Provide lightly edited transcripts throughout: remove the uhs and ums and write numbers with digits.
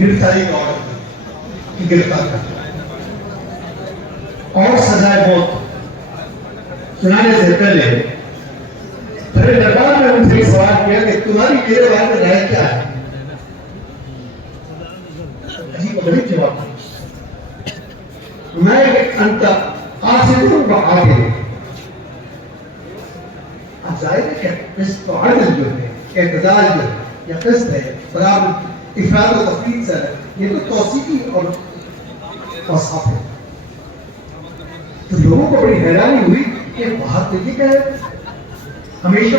گرفتاری کا آرڈر کہ گرفتار کر اور سزائے موت سنانے سے پہلے میرے دربار میں ان سے سوال کیا کہ تمہاری میرے بارے میں رائے کیا ہے؟ عجیب غریب جواب میں انت قاصد و عادل. اب ظاہر ہے کہ قسط و عدل جو ہے اعتدال جو ہے یا قسط ہے برابر افراد و تفریق سے ہے یہ تو توصیفی اور اوصاف ہے. تو لوگوں کو بڑی حیرانی ہوئی کہ بات دیکھیے کیا ہے ہمیشہ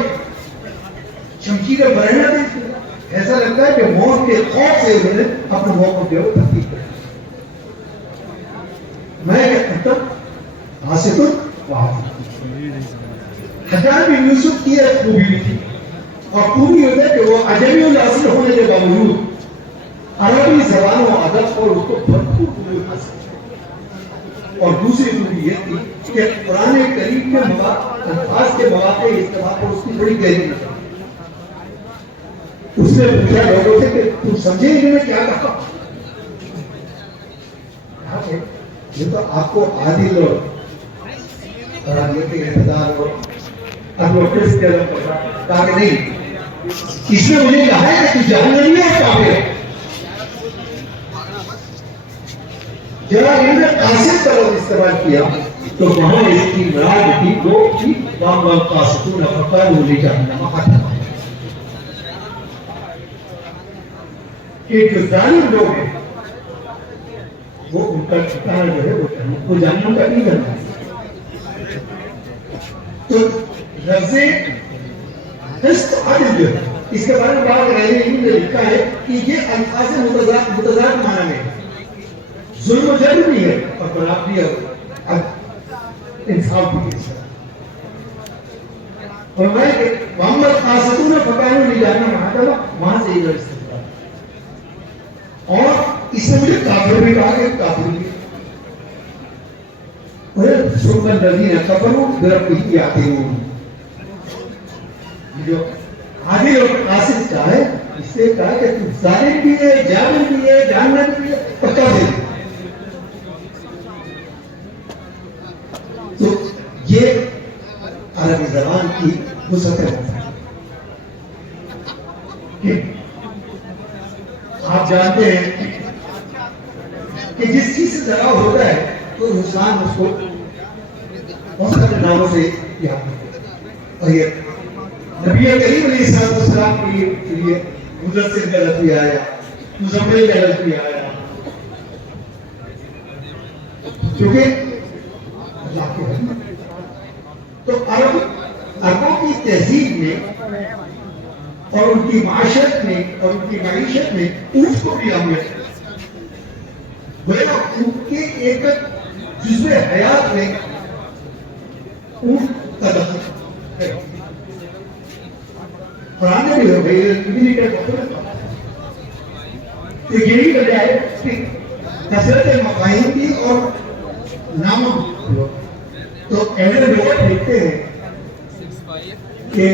شمشیر برہنہ دے ایسا لگتا ہے کہ موت کے خوف سے انہوں نے اپنا موقف جو ہے تبدیل کر میں کہتا ہوں حاسد حجاج بن یوسف کی ایک خوبی بھی تھی اور خوبی یہ ہے کہ وہ عجمی الاصل ہونے کے باوجود عربی زبان و ادب اور اس کو بھرپور قبول حاصل اور دوسری خوبی یہ تھی کہ قرآن کریم کے الفاظ کے مواقع استعمال پر اس کی بڑی گہری نظر اس نے پوچھا لوگوں سے کہ تم سمجھے انہوں نے کیا کہا یہ تو آپ کو عادل اور اعتدال اور قسط کے علم پر کہا کہ نہیں اس نے مجھے کہا ہے کہ تو جہنمی اور کافر ہے. جب انہوں نے قاصد کا لفظ استعمال کیا تو وہاں اس کی مراد تھی وہ کہ وام والقاسطون فقالوا لجہنم حطب کہ جو ظالم لوگ ہیں وہ ان کا ٹھکانہ جو ہے وہ جہنم کا نہیں کرنا ہے. تو لفظ قسط عدل جو ہے اس کے بارے میں بات رہنے نے لکھا ہے کہ یہ الفاظ متضاد معنی میں ہے. ظلم و جبر بھی ہے اور برابری اور انصاف بھی ہے. اور میں محمد قاسطون فقالوا لجہنم حطب وہاں سے یہ استعمال اور اس نے مجھے کافر بھی کہا کہ کافر بھی ثم الذین کفروا بربهم یعدلون. جو عادل اور قاصد کا ہے اس سے کہا کہ تو ظالم بھی ہے جابر بھی ہے جہنم بھی ہے اور کافر بھی. تو یہ عربی زبان کی وسعت ہے کہ آپ جانتے ہیں کہ جس چیز سے جڑاؤ ہوتا ہے تو انسان اس کو بہت سارے ناموں سے یاد کرتا ہے. اور یہ نبی کریم علیہ السلام کے لیے مدثر کا لفظ بھی آیا مزمل کا لفظ بھی آیا کیونکہ اللہ کے حکم تو عربوں کی تہذیب میں اور ان کی معاشرت میں اور ان کی معیشت میں اونٹ کو بھی اہمیت ہے. گویا ان کے ایک جزو حیات میں اونٹ کا دخل ہے. قرآن میں بھی ہو گئی یہی وجہ ہے کہ کثرت مفاہیم کی اور ناموں تو ایڈر لوگ لکھتے ہیں کہ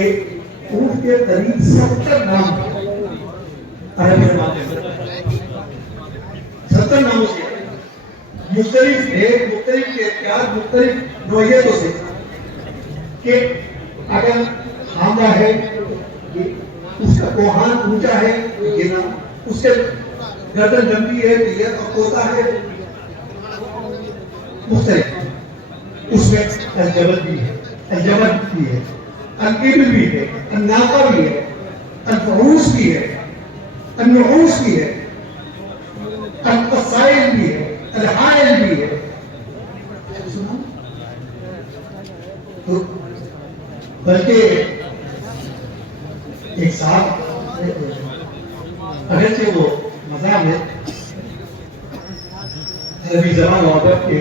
اونٹ کے قریب 70 نام عربی زبان میں 70 ناموں سے مختلف بھید مختلف احتیاط مختلف نوعیتوں سے کہ اگر خامدہ ہے اس کا کوہان اونچا ہے یہ نام اس کے گردن لمبی ہے یہ اور کوتا ہے مختلف اس میں الجبل بھی ہے الجبل بھی ہے الابل بھی ہے الناقہ بھی ہے الفروس بھی ہے النعوس بھی ہے القصائل بھی ہے الحائل بھی ہے. تو بلکہ ایک صاحب اگرچہ وہ مذہب ہے عربی زبان و ادب کے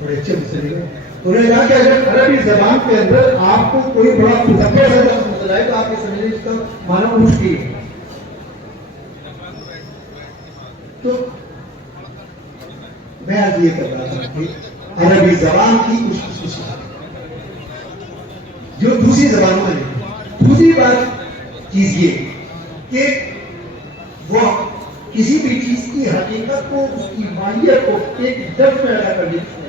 بڑے اچھے مسئلے ہیں انہوں نے کہا کہ اگر عربی زبان کے اندر آپ کو کوئی بڑا متفق سے لفظ نظر آئے تو آپ کے سمجھنے اس کا معنی مشکل ہے. تو میں آج یہ کر رہا تھا کہ عربی زبان کی کچھ خصوصیات جو دوسری زبانوں میں نہیں. دوسری بات چیز یہ کہ وہ کسی بھی چیز کی حقیقت کو، اس کی ماہیت کو ایک جب پیدا کرنے کی